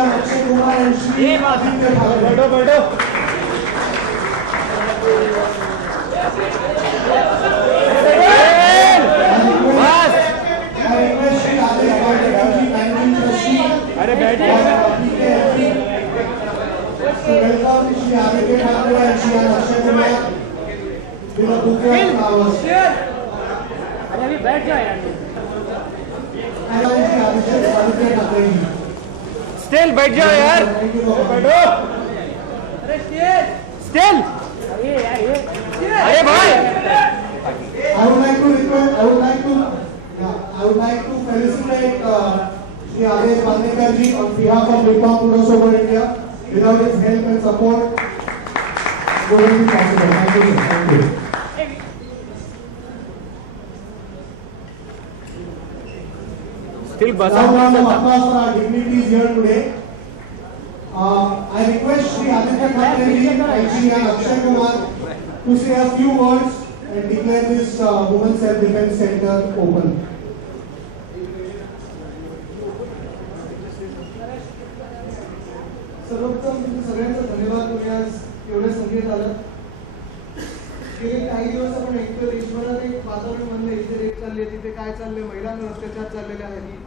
अक्षय Kumar and Shri Aditya Thackeray. बैठो अरे बैठिए welcome Shri Aditya Thackeray and Shri Akshay Kumar with a bouquet of flowers. अरे अभी बैठ जाओ यार Shri Aditya Thackeray. स्टिल बैठ जाओ यार बैठो स्टिल अरे भाई I would like to felicitate Shri Adesh Bandekar ji on behalf of Bipam Kudos over India. Without his help and support, it wouldn't be possible. Thank you, sir. Thank you. Still बस Now, round of applause for our dignitaries here today. I request Shri Aditya Thackeray ji and Shri Akshay Kumar to say a few words and declare this Women's Self-Defense Center open. सर्वप्रथम तुमचं सगळ्यांचं धन्यवाद. तुम्ही आज एवढ्या संख्येत आलात. गेले काही दिवस आपण ऐकतो देशभरात एक वातावरण बनलं, इथे रेप चालले, तिथे काय चाललंय, महिलांवर अत्याचार चाललेले आहेत.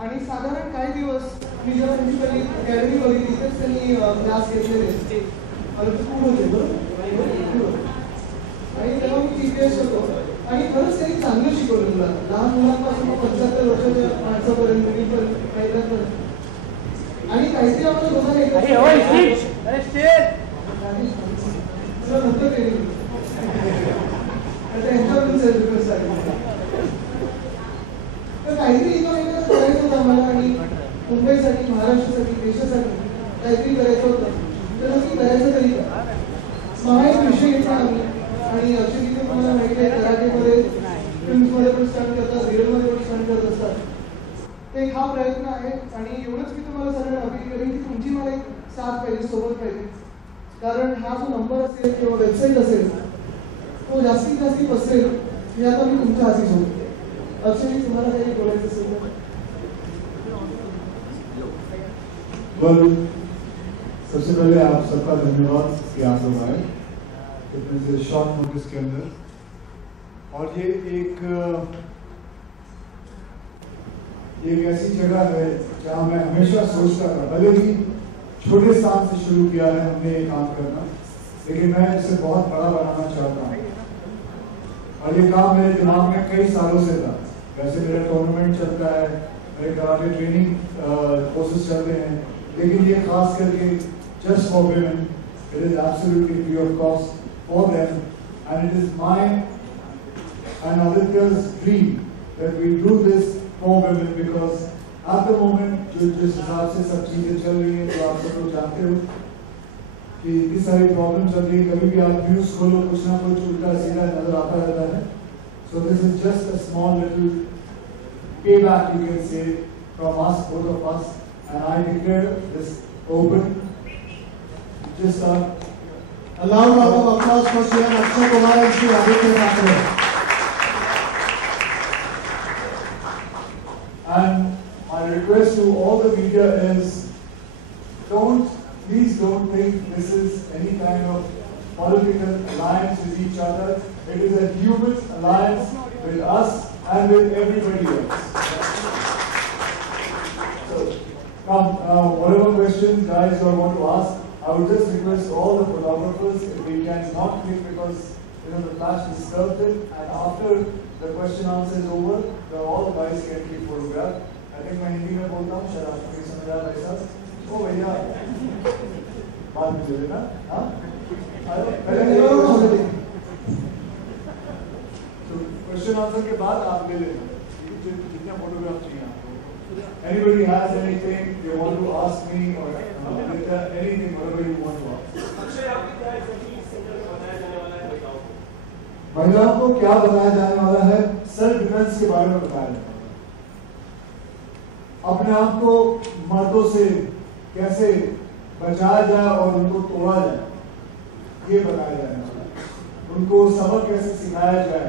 आणि साधारण काही दिवस मी जेव्हा त्यांची पहिली अकॅडमी बघितली इथेच त्यांनी क्लास घेतलेले मला खूप होते आणि तेव्हा मी TPS होतो आणि खरंच त्यांनी चांगलं शिकवलं तुला लहान मुलांपासून 75 वर्षाच्या माणसापर्यंत मुलीपर्यंत महिलांपर्यंत. आणि काहीतरी आम्हाला दोघांना एकत्र नंतर केली त्यांच्यावरून सेल्फ डिफेन्स आहे तर काहीतरी एकमेकांना करायचं होतं आम्हाला आणि मुंबईसाठी महाराष्ट्रासाठी देशासाठी काहीतरी करायचं होतं तर नक्की करायचं तरी महा एक विषय घेतला आम्ही आणि अक्षय तुम्हाला माहिती आहे कराटेमध्ये फिल्म्समध्ये पण स्टंट करतात रिअलमध्ये पण स्टंट करत असतात. ते एक हा प्रयत्न आहे आणि एवढंच मी तुम्हाला सगळ्यांना अपील करेन की तुमची मला एक साथ पाहिजे सोबत पाहिजे कारण हा जो नंबर असेल किंवा वेबसाईट असेल तो जास्तीत जास्त बसेल हे आता मी तुमच्या हाती सोडतो. अक्षय तुम्हाला काही बोलायचं असेल तर सबसे पहले आप सबका धन्यवाद कि आप लोग आए इतने से शॉर्ट नोटिस के अंदर. और ये एक ऐसी जगह है जहाँ मैं हमेशा सोचता था भले ही छोटे स्थान से शुरू किया है हमने ये काम करना लेकिन मैं इसे बहुत बड़ा बनाना चाहता हूँ और ये काम मेरे दिमाग में कई सालों से था. वैसे मेरा टूर्नामेंट चलता है मेरे कराटे ट्रेनिंग कोर्सेज चलते हैं लेकिन ये खास करके just for women it is absolutely free of cost for them and it is my and Aditya's dream that we do this for women because at the moment जिस हिसाब से सब चीजें चल रही हैं तो आप सब लोग जानते हो कि इतनी सारी प्रॉब्लम चल रही है. कभी भी आप न्यूज खोलो कुछ ना कुछ उल्टा सीधा नजर आता रहता है. So this is just a small little payback you can say from us, both of us, and I declare this open. Just a loud round of applause for Shri Akshay Kumar and Shri Aditya Thackeray. And my request to all the media is please don't think this is any kind of political alliance with each other. It is a human alliance with us and with everybody else. So, whatever questions guys you want to ask, I would just request all the photographers if we can not click because the flash disturbed it, and after the question answer is over, all the guys can click photograph. I think मैं हिंदी में बोलता हूँ शायद आपको नहीं समझ आ रहा ऐसा. ओ भैया बात में ले लेना हाँ पहले क्वेश्चन आंसर के बाद आप ले लेना जितना फोटोग्राफ चाहिए आपको. Anybody has anything they want to ask me or anything whatever you want to ask. महिलाओं को क्या बताया जाने वाला है? सेल्फ डिफेंस के बारे में बताया जाएगा. अपने आप को मर्दों से कैसे बचाया जाए और उनको तोड़ा जाए ये बताया जाने वाला है. उनको सबक कैसे सिखाया जाए,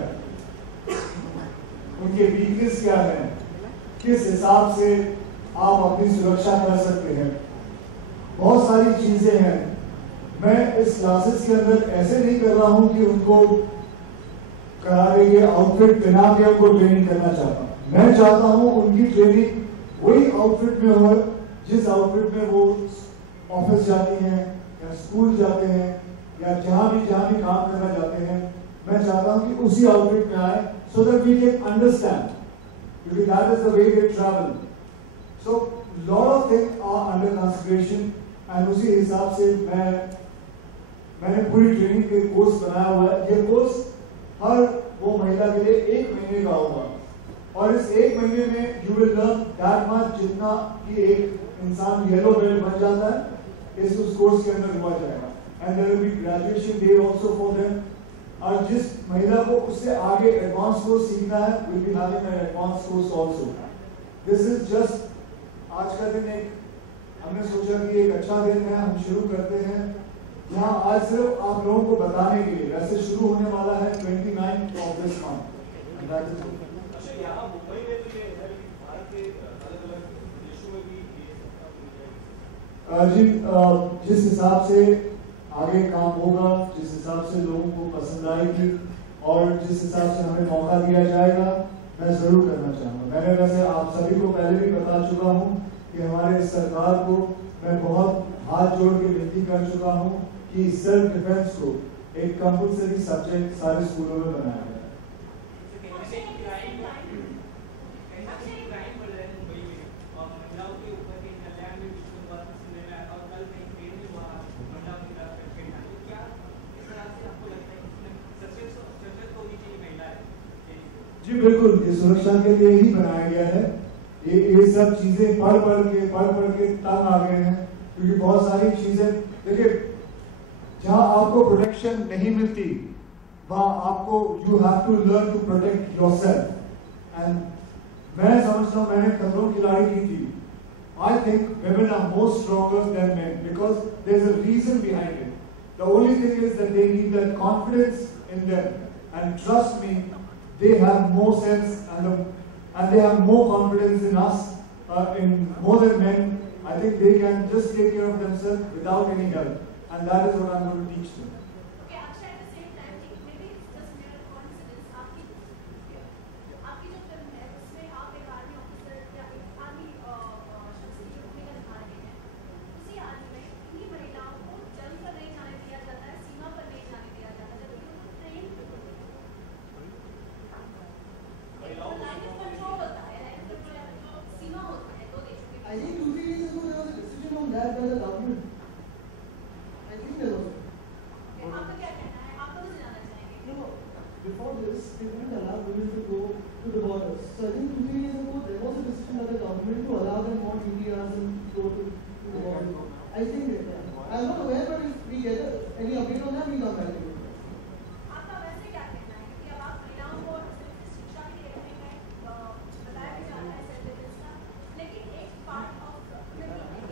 उनके वीकनेस क्या है, किस हिसाब से आप अपनी सुरक्षा कर सकते हैं। बहुत सारी चीजें हैं। मैं इस क्लासेस के अंदर ऐसे नहीं कर रहा हूं कि उनको करारे के आउटफिट पहना के उनको ट्रेनिंग करना चाहता हूं। मैं चाहता हूं उनकी ट्रेनिंग वही आउटफिट में हो जिस आउटफिट में वो ऑफिस जाती हैं या स्कूल जाते हैं या जहां भी काम करना चाहते हैं। मैं चाहता हूं कि उसी आउटफिट में आए so that we can understand, because that is the way they travel. So lot of things are under consideration and उसी हिसाब से मैंने पूरी ट्रेनिंग के कोर्स बनाया हुआ है। ये कोर्स हर वो महिला के लिए 1 महीने का होगा और इस 1 महीने में you will learn that much जितना कि एक इंसान येलो बेल्ट बन जाता है इस उस कोर्स के अंदर हुआ जाएगा। And there will be graduation day also for them. और जिस महिला को उससे आगे एडवांस कोर्स सीखना है will be having an advance course also. This is just आज का दिन हमने सोचा कि एक अच्छा दिन है, हम शुरू करते हैं यहाँ आज सिर्फ आप लोगों को बताने के लिए। वैसे शुरू होने वाला है 29 ऑफ दिस मंथ। जी जिस हिसाब से आगे काम होगा, जिस हिसाब से लोगों को पसंद आएगी और जिस हिसाब से हमें मौका दिया जाएगा मैं जरूर करना चाहूँगा। मैंने वैसे आप सभी को पहले भी बता चुका हूँ कि हमारे सरकार को मैं बहुत हाथ जोड़ के विनती कर चुका हूँ कि सेल्फ डिफेंस को एक कंपल्सरी सब्जेक्ट सारे स्कूलों में बनाया जाए। जी बिल्कुल, ये सुरक्षा के लिए ही बनाया गया है। ये सब चीजें पढ़ पढ़ के तंग आ गए हैं क्योंकि बहुत सारी चीजें देखिए जहां आपको प्रोटेक्शन नहीं मिलती वहां आपको you have to learn to protect yourself. And मैं समझता हूं मैंने खतरों की लड़ाई की थी। I think women are more stronger than men because there is a reason behind it. The only thing is that they need that confidence in them, and trust me, they have more sense and they have more confidence in us, in more than men. I think they can just take care of themselves without any help, and that is what I'm going to teach them. Okay, Akshay, at the same time, maybe it's just mere coincidence. आपकी जो फिल्म है उसमें आप एक army officer या एक आर्मी शख्स की जो भूमिका निभा रहे हैं, उसी आर्मी में इन्हीं महिलाओं को जंग पर नहीं जाने दिया जाता है, सीमा पर नहीं जाने दिया जाता, जबकि उनको ट्रेन लाइन ऑफ कंट्रोल होता है, लाइन ऑफ कंट्रोल सीमा होती है 2 देशों के। I think 2-3 years ago there was a decision on that by the government. I think there was. आपका क्या कहना है? आप कब से जाना चाहेंगे? No, before this, they wouldn't allow women to go to the borders. So I think 2-3 years ago there was a decision by the government to allow them more duty hours and go to the border. I think I'm not aware, but if we get any update on that, we'll come back to you. आपका वैसे क्या कहना है कि अब आप महिलाओं को शिक्षा के लिए रखने में बताया भी जाता है सेल्फ डिफेंस का, लेकिन एक पार्ट ऑफ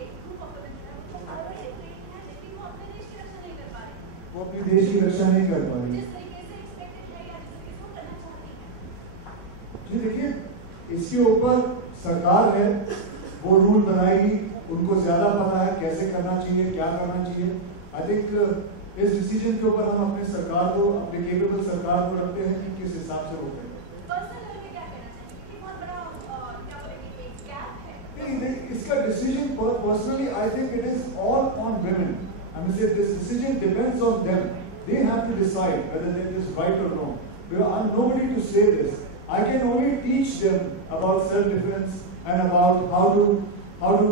एक ग्रुप ऑफ वुमेन है वो ऑलरेडी ट्रेन है लेकिन वो अपने देश की रक्षा नहीं कर पा रहे, वो अपने देश की रक्षा नहीं कर पा रही। जिस तरीके से एक्सपेक्टेड है या जिस तरीके से वो करना चाहती है। जी देखिए, इसके ऊपर सरकार है, वो रूल बनाएगी, उनको ज्यादा पता है कैसे करना चाहिए, क्या करना चाहिए। आई थिंक इस डिसीजन के ऊपर हम अपने सरकार को, अपने केपेबल सरकार को रखते हैं कि किस हिसाब से वो करें। पर्सनल लेवल पे क्या कहना चाहेंगे क्योंकि बहुत बड़ा क्या बोलेंगे एक गैप है। नहीं, इसका decision personally I think it is all on women. I mean, this decision depends on them. They have to decide whether that is right or wrong. I'm nobody to say this. I can only teach them about self-defense and about how to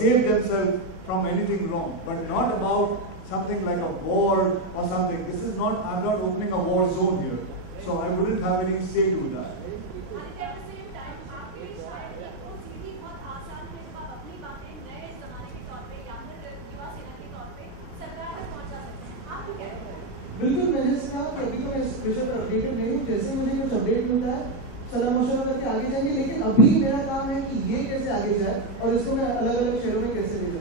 save themselves from anything wrong, but not about something like a war or something. This is not. I'm not opening a war zone here, so I wouldn't have any say to that. At the same time, आपके लिए शायद एक वो सीधी बहुत आसान है जब आप अपनी बातें नए ज़माने के तौर पे या फिर युवा सेना के तौर पे सरकार तक पहुंचा सकते हैं। आप क्या कहते हैं? बिल्कुल, मैंने कहा कि अभी तो मैं इस विषय पर अपडेटेड नहीं हूँ। जैसे मुझे कुछ अपडेट मिलता है सलाह मशवरा करके आगे जाएंगे, लेकिन अभी मेरा काम है कि ये कैसे आगे जाए और इसको मैं अलग अलग शहरों में कैसे ले जाऊँ।